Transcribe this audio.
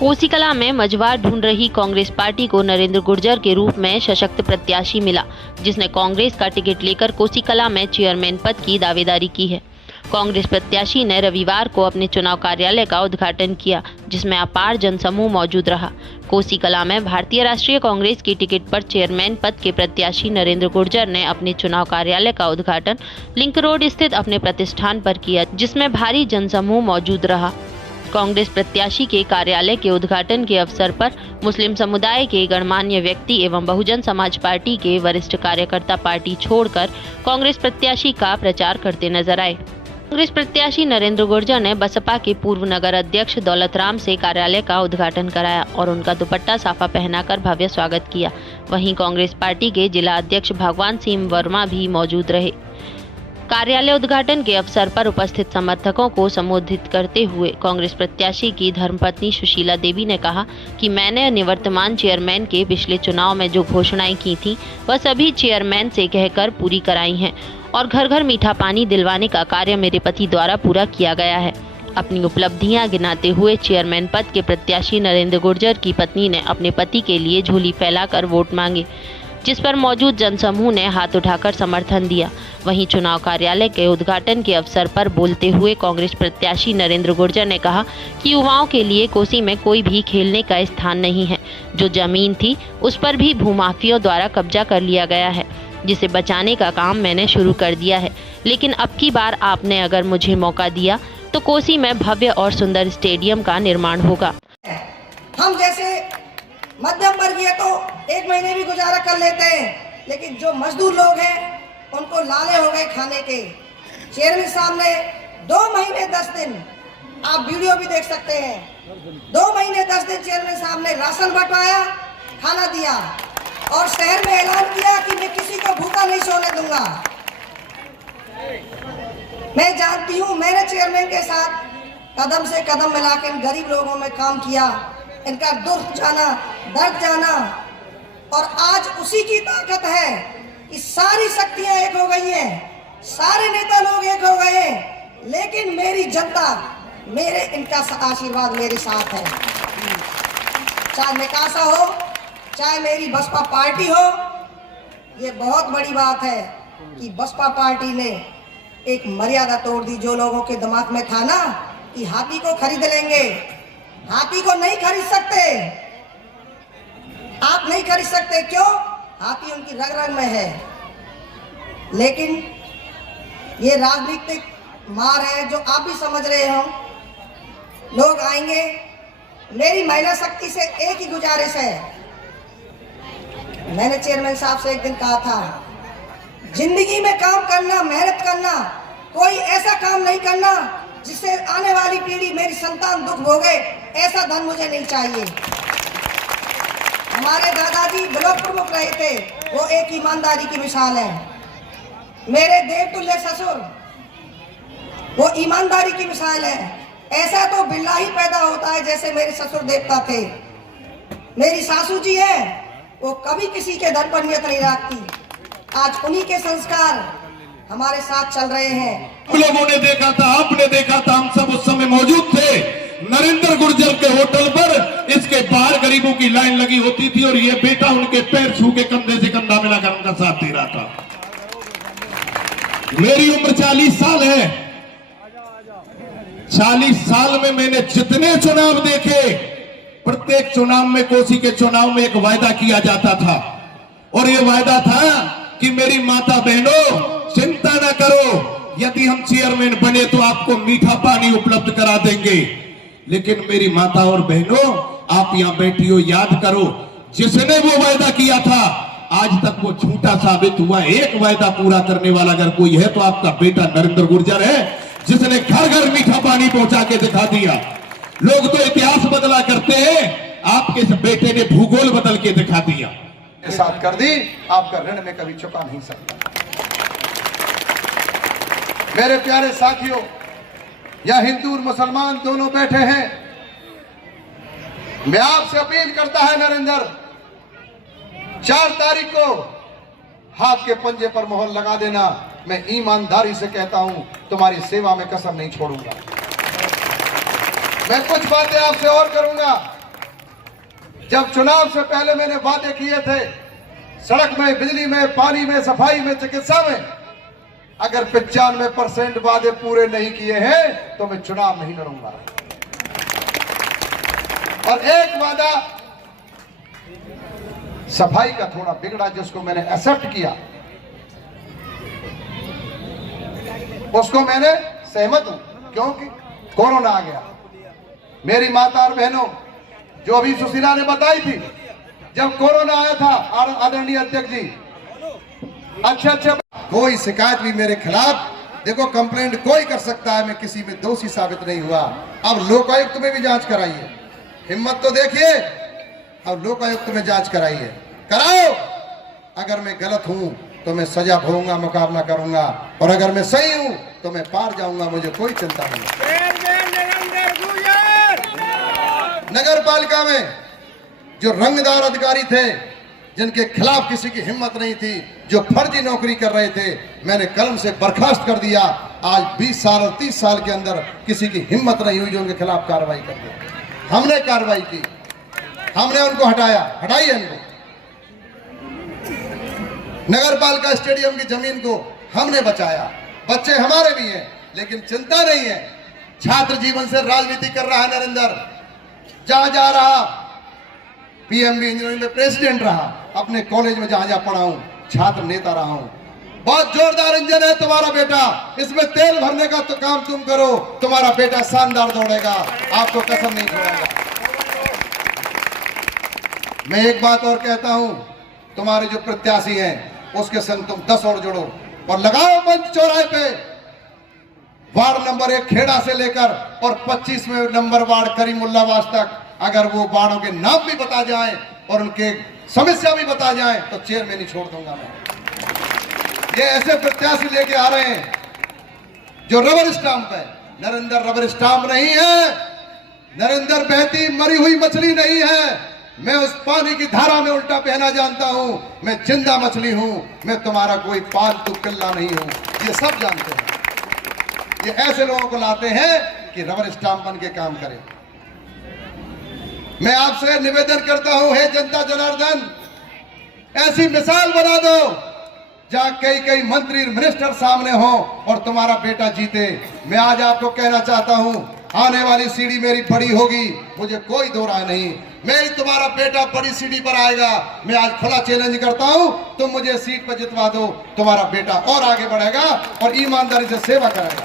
कोसीकला में मझवार ढूंढ रही कांग्रेस पार्टी को नरेंद्र गुर्जर के रूप में सशक्त प्रत्याशी मिला, जिसने कांग्रेस का टिकट लेकर कोसीकला में चेयरमैन पद की दावेदारी की है। कांग्रेस प्रत्याशी ने रविवार को अपने चुनाव कार्यालय का उद्घाटन किया, जिसमें अपार जनसमूह मौजूद रहा। कोसीकला में भारतीय राष्ट्रीय कांग्रेस की टिकट पर चेयरमैन पद के प्रत्याशी नरेंद्र गुर्जर ने अपने चुनाव कार्यालय का उद्घाटन लिंक रोड स्थित अपने प्रतिष्ठान पर किया, जिसमें भारी जनसमूह मौजूद रहा। कांग्रेस प्रत्याशी के कार्यालय के उद्घाटन के अवसर पर मुस्लिम समुदाय के गणमान्य व्यक्ति एवं बहुजन समाज पार्टी के वरिष्ठ कार्यकर्ता पार्टी छोड़कर कांग्रेस प्रत्याशी का प्रचार करते नजर आए। कांग्रेस प्रत्याशी नरेंद्र गुर्जर ने बसपा के पूर्व नगर अध्यक्ष दौलतराम से कार्यालय का उद्घाटन कराया और उनका दुपट्टा साफा पहनाकर भव्य स्वागत किया। वहीं कांग्रेस पार्टी के जिला अध्यक्ष भगवान सिंह वर्मा भी मौजूद रहे। कार्यालय उद्घाटन के अवसर पर उपस्थित समर्थकों को संबोधित करते हुए कांग्रेस प्रत्याशी की धर्मपत्नी सुशीला देवी ने कहा कि मैंने निवर्तमान चेयरमैन के पिछले चुनाव में जो घोषणाएं की थी वह सभी चेयरमैन से कहकर पूरी कराई हैं और घर घर मीठा पानी दिलवाने का कार्य मेरे पति द्वारा पूरा किया गया है। अपनी उपलब्धियां गिनाते हुए चेयरमैन पद के प्रत्याशी नरेंद्र गुर्जर की पत्नी ने अपने पति के लिए झोली फैलाकर वोट मांगे, जिस पर मौजूद जनसमूह ने हाथ उठाकर समर्थन दिया। वहीं चुनाव कार्यालय के उद्घाटन के अवसर पर बोलते हुए कांग्रेस प्रत्याशी नरेंद्र गुर्जर ने कहा कि युवाओं के लिए कोसी में कोई भी खेलने का स्थान नहीं है। जो जमीन थी उस पर भी भूमाफियों द्वारा कब्जा कर लिया गया है, जिसे बचाने का काम मैंने शुरू कर दिया है। लेकिन अब की बार आपने अगर मुझे मौका दिया तो कोसी में भव्य और सुंदर स्टेडियम का निर्माण होगा। हम जैसे मध्यम वर्गीय तो 1 महीने भी गुजारा कर लेते हैं, लेकिन जो मजदूर लोग हैं उनको लाले हो गए खाने के। चेयरमैन साहब ने 2 महीने 10 दिन, आप वीडियो भी देख सकते हैं, 2 महीने 10 दिन चेयरमैन साहब ने राशन बंटवाया, खाना दिया और शहर में ऐलान किया कि मैं किसी को भूखा नहीं सोने दूंगा। मैं जानती हूँ, मैंने चेयरमैन के साथ कदम से कदम मिलाकर गरीब लोगों में काम किया, इनका दुख जाना, दर्द जाना, और आज उसी की ताकत है कि सारी शक्तियां एक हो गई हैं, सारे नेता लोग एक हो गए, लेकिन मेरी जनता, मेरे इनका आशीर्वाद मेरे साथ है। चाहे निकासा हो, चाहे मेरी बसपा पार्टी हो, ये बहुत बड़ी बात है कि बसपा पार्टी ने एक मर्यादा तोड़ दी। जो लोगों के दिमाग में था ना कि हाथी को खरीद लेंगे, हाथी को नहीं खरीद सकते, आप नहीं खरीद सकते। क्यों? हाथी उनकी रग रग में है। लेकिन ये राजनीतिक मार है जो आप भी समझ रहे हो। लोग आएंगे। मेरी महिला शक्ति से एक ही गुजारिश है, मैंने चेयरमैन साहब से एक दिन कहा था, जिंदगी में काम करना, मेहनत करना, कोई ऐसा काम नहीं करना जिससे आने वाली पीढ़ी, मेरी संतान दुख भोगे, ऐसा धन मुझे नहीं चाहिए। हमारे दादाजी ब्लॉक प्रमुख रहे थे, वो एक ईमानदारी की मिसाल है। मेरे देवतुल्य ससुर, वो ईमानदारी की मिसाल है। ऐसा तो बिल्ला ही पैदा होता है जैसे मेरे ससुर देवता थे। मेरी सासू जी है, वो कभी किसी के धन पर नियत नहीं रखती। आज उन्हीं के संस्कार हमारे साथ चल रहे हैं। लोगों ने देखा था, आपने देखा था, हम सब उस समय मौजूद थे। नरेंद्र गुर्जर के होटल पर इसके बाहर गरीबों की लाइन लगी होती थी और ये बेटा उनके पैर छू के कंधे से कंधा मिलाकर उनका साथ दे रहा था। मेरी उम्र 40 साल है। 40 साल में मैंने जितने चुनाव देखे, प्रत्येक चुनाव में, कोसी के चुनाव में एक वायदा किया जाता था और ये वायदा था कि मेरी माता बहनों चिंता न करो, यदि हम चेयरमैन बने तो आपको मीठा पानी उपलब्ध करा देंगे। लेकिन मेरी माता और बहनों, आप यहां बैठी हो, याद करो, जिसने वो वायदा किया था आज तक वो झूठा साबित हुआ। एक वायदा पूरा करने वाला अगर कोई है तो आपका बेटा नरेंद्र गुर्जर है, जिसने घर घर मीठा पानी पहुंचा के दिखा दिया। लोग तो इतिहास बदला करते हैं, आपके इस बेटे ने भूगोल बदल के दिखा दिया। साथ कर दी, आपका ऋण में कभी चुका नहीं सकता। मेरे प्यारे साथियों, यह हिंदू और मुसलमान दोनों बैठे हैं। मैं आपसे अपील करता है नरेंद्र, 4 तारीख को हाथ के पंजे पर मोहर लगा देना। मैं ईमानदारी से कहता हूं, तुम्हारी सेवा में कसर नहीं छोड़ूंगा। मैं कुछ बातें आपसे और करूंगा। जब चुनाव से पहले मैंने वादे किए थे, सड़क में, बिजली में, पानी में, सफाई में, चिकित्सा में, अगर 95% वादे पूरे नहीं किए हैं तो मैं चुनाव नहीं लड़ूंगा। और एक वादा सफाई का थोड़ा बिगड़ा, जिसको मैंने एक्सेप्ट किया, उसको मैंने सहमत हूं, क्योंकि कोरोना आ गया। मेरी माता और बहनों, जो अभी सुशीला ने बताई थी, जब कोरोना आया था, आदरणीय अध्यक्ष जी, अच्छा कोई शिकायत भी मेरे खिलाफ, देखो कंप्लेंट कोई कर सकता है, मैं किसी में दोषी साबित नहीं हुआ। अब लोकायुक्त में भी जांच कराइए, हिम्मत तो देखिए, अब लोकायुक्त में जांच कराइए, कराओ। अगर मैं गलत हूं तो मैं सजा भोगूंगा, मुकाबला करूंगा, और अगर मैं सही हूं तो मैं पार जाऊंगा, मुझे कोई चिंता नहीं। नगर पालिका में जो रंगदार अधिकारी थे, जिनके खिलाफ किसी की हिम्मत नहीं थी, जो फर्जी नौकरी कर रहे थे, मैंने कलम से बर्खास्त कर दिया। आज 20 साल और 30 साल के अंदर किसी की हिम्मत नहीं हुई जो उनके खिलाफ कार्रवाई कर दे। हमने कार्रवाई की, हमने उनको हटाया, हटाई उनको। नगर पालिका स्टेडियम की जमीन को हमने बचाया, बच्चे हमारे भी हैं, लेकिन चिंता नहीं है। छात्र जीवन से राजनीति कर रहा है नरेंद्र, जहां जा रहा, पीएमबी इंजीनियरिंग में प्रेसिडेंट रहा, अपने कॉलेज में जहां जहां पढ़ा हूं, छात्र नेता रहा हूं। बहुत जोरदार इंजन है तुम्हारा बेटा, इसमें तेल भरने का तो काम तुम करो, तुम्हारा बेटा शानदार दौड़ेगा, आपको कसम नहीं छोड़ेगा। मैं एक बात और कहता हूं, तुम्हारे जो प्रत्याशी हैं उसके संग तुम 10 और जोड़ो और लगाओ मंच चौराहे पे, वार्ड नंबर 1 खेड़ा से लेकर और 25वें नंबर वार्ड करीमुल्लाबाद तक, अगर वो वार्डों के नाम भी बता जाएं और उनके समस्या भी बता जाएं तो चेयरमैन ही छोड़ दूंगा मैं। ये ऐसे प्रत्याशी लेके आ रहे हैं जो रबर स्टाम्प है। नरेंद्र रबर स्टाम्प नहीं है, नरेंद्र बहती मरी हुई मछली नहीं है। मैं उस पानी की धारा में उल्टा बहना जानता हूं, मैं जिंदा मछली हूं, मैं तुम्हारा कोई पालतू पिल्ला नहीं हूं, ये सब जानते हैं। ये ऐसे लोगों को लाते हैं कि रबर स्टाम्प बन के काम करें। मैं आपसे निवेदन करता हूं, हे जनता जनार्दन, ऐसी मिसाल बना दो जहां कई मंत्री मिनिस्टर सामने हो और तुम्हारा बेटा जीते। मैं आज आपको कहना चाहता हूं, आने वाली सीढ़ी मेरी बड़ी होगी, मुझे कोई दो राय नहीं। मैं तुम्हारा बेटा बड़ी सीढ़ी पर आएगा। मैं आज खुला चैलेंज करता हूं, तुम मुझे सीट पर जितवा दो, तुम्हारा बेटा और आगे बढ़ेगा और ईमानदारी से सेवा करेगा।